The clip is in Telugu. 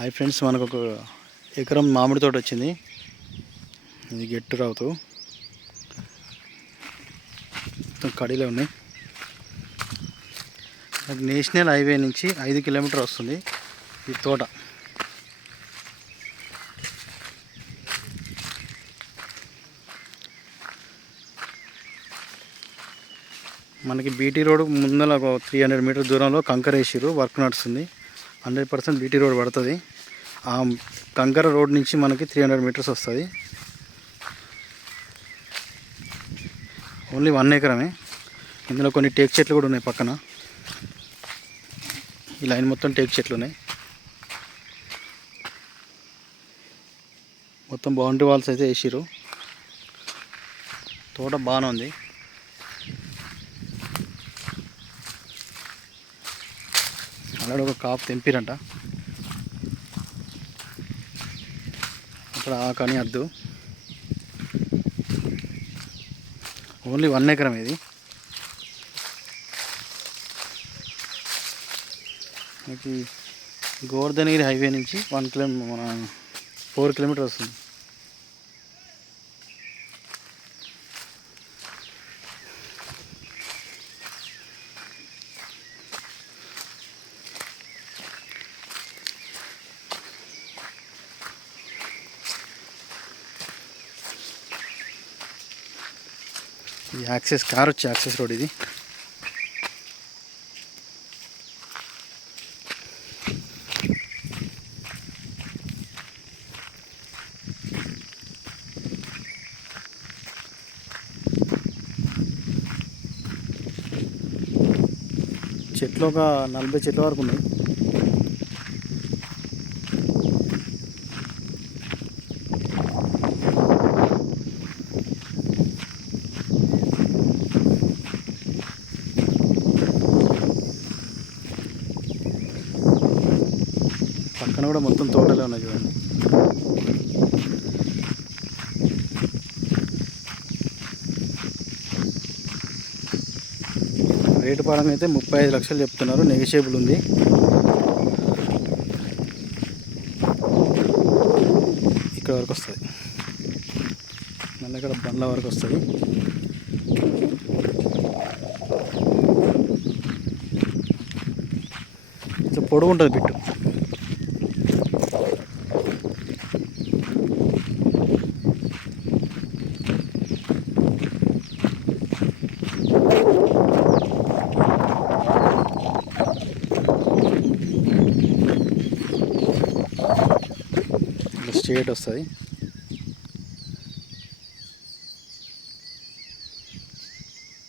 హాయ్ ఫ్రెండ్స్, మనకు ఒక ఎకరం మామిడి తోట వచ్చింది. ఇది గెట్టు రావుతూ మొత్తం కడీలో ఉన్నాయి. నేషనల్ హైవే నుంచి 5 కిలోమీటర్ వస్తుంది ఈ తోట. మనకి బీటీ రోడ్ ముందర ఒక 300 మీటర్ దూరంలో కంకర వేసిరు. వర్క్ నడుస్తుంది. 100% బీటీ రోడ్ పడుతుంది. ఆ కంకర రోడ్ నుంచి మనకి 300 మీటర్స్ వస్తుంది. ఓన్లీ 1 ఎకరమే. ఇందులో కొన్ని టేక్ చెట్లు కూడా ఉన్నాయి. పక్కన ఈ లైన్ మొత్తం టేక్ చెట్లు ఉన్నాయి. మొత్తం బౌండరీ వాల్స్ అయితే వేసిరు. తోట బాగానే ఉంది. అలాగే ఒక కాపు తెంపిరంట. అక్కడ కానీ అద్దు. ఓన్లీ 1 ఎకరం ఇది. మనకి గోవర్ధనగిరి హైవే నుంచి 4 కిలోమీటర్ వస్తుంది. ఈ యాక్సెస్ కార్ వచ్చి యాక్సెస్ రోడ్ ఇది. చెట్లు ఒక 40 చెట్ల వరకు ఉన్నాయి. పక్కన కూడా మొత్తం తోటలే ఉన్నాయి చూడండి. రేటు పరంగా అయితే 35 లక్షలు చెప్తున్నారు. నెగోషియబుల్ ఉంది. ఇక్కడ వరకు వస్తుంది. మళ్ళీ ఇక్కడ బండ్ల వరకు వస్తుంది. ఇట్లా పొడుగు ఉంటుంది బిట్టు. స్ట్రేట్ వస్తుంది.